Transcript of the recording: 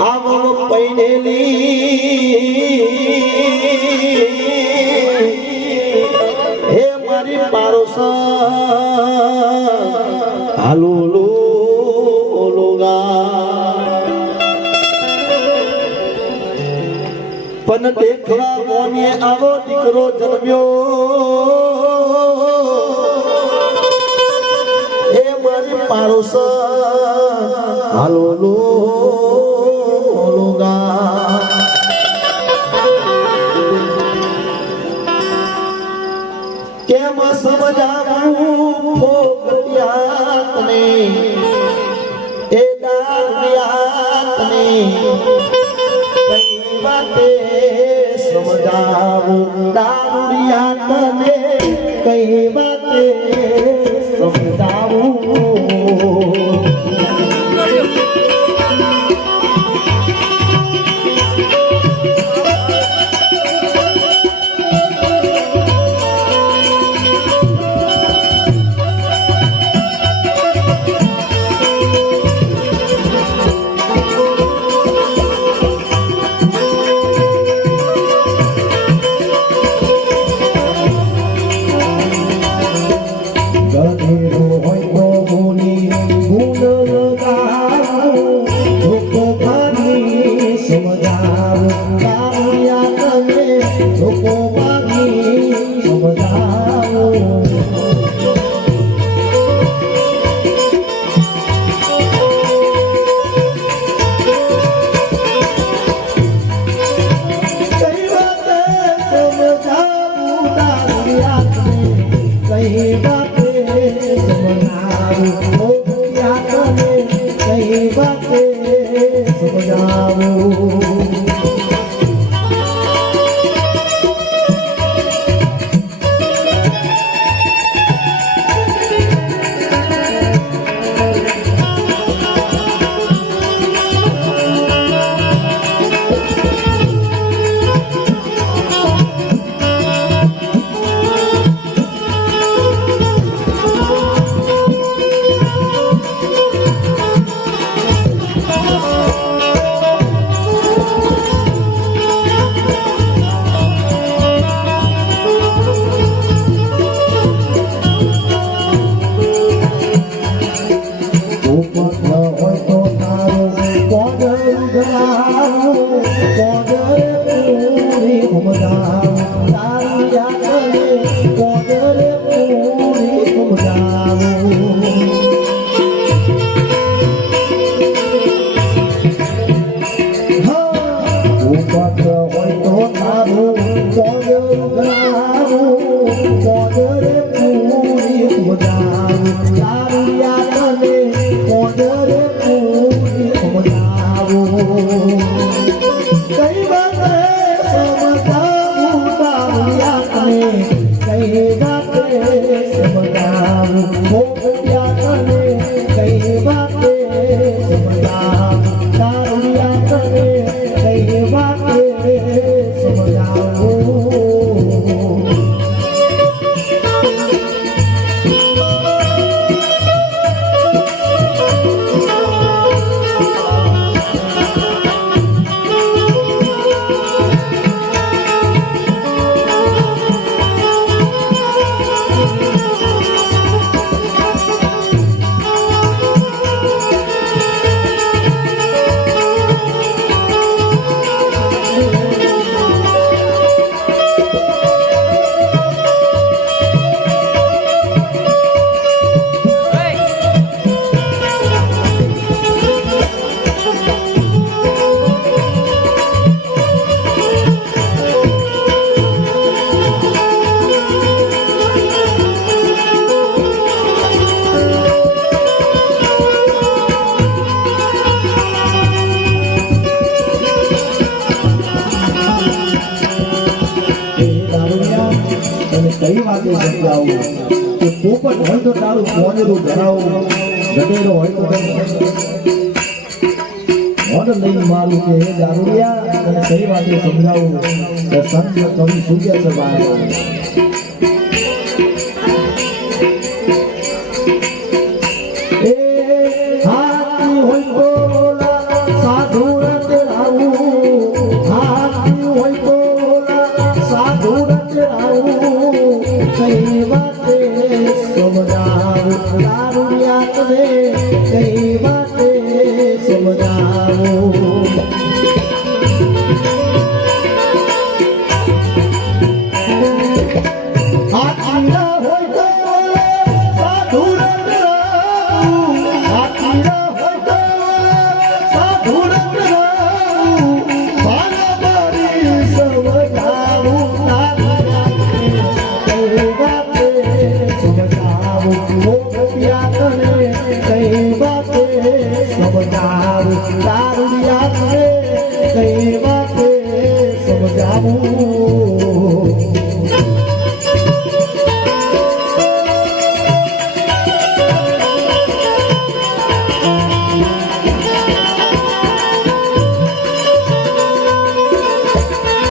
આમ પૈનેલી હે મારી પારોસ હાલો પણ દેખવા મોને આવો દીકરો જન્મ્યો હે મારી પારોસ હાલો કેમ સમજાવું ભોગત્યાતને એ દારિયાતને કઈ વાતે સમજાવું દારિયાતને કઈ વાતે સમજાવું કઈ વાતે સમજાવું કે પોપટ હોય તો તારું મોજરું ધરાવું, ગધેડો હોય તો મોઢ લઈને મારું કે હે દારૂડિયા તને કઈ વાતે સમજાવું તો સંત કવિ સૂર્ય છે બહાર એ હાથી હોય તો સાધુ કઈ વાતે સમજાવું આખીરા હોય તો સાધુ રંગ આખીરા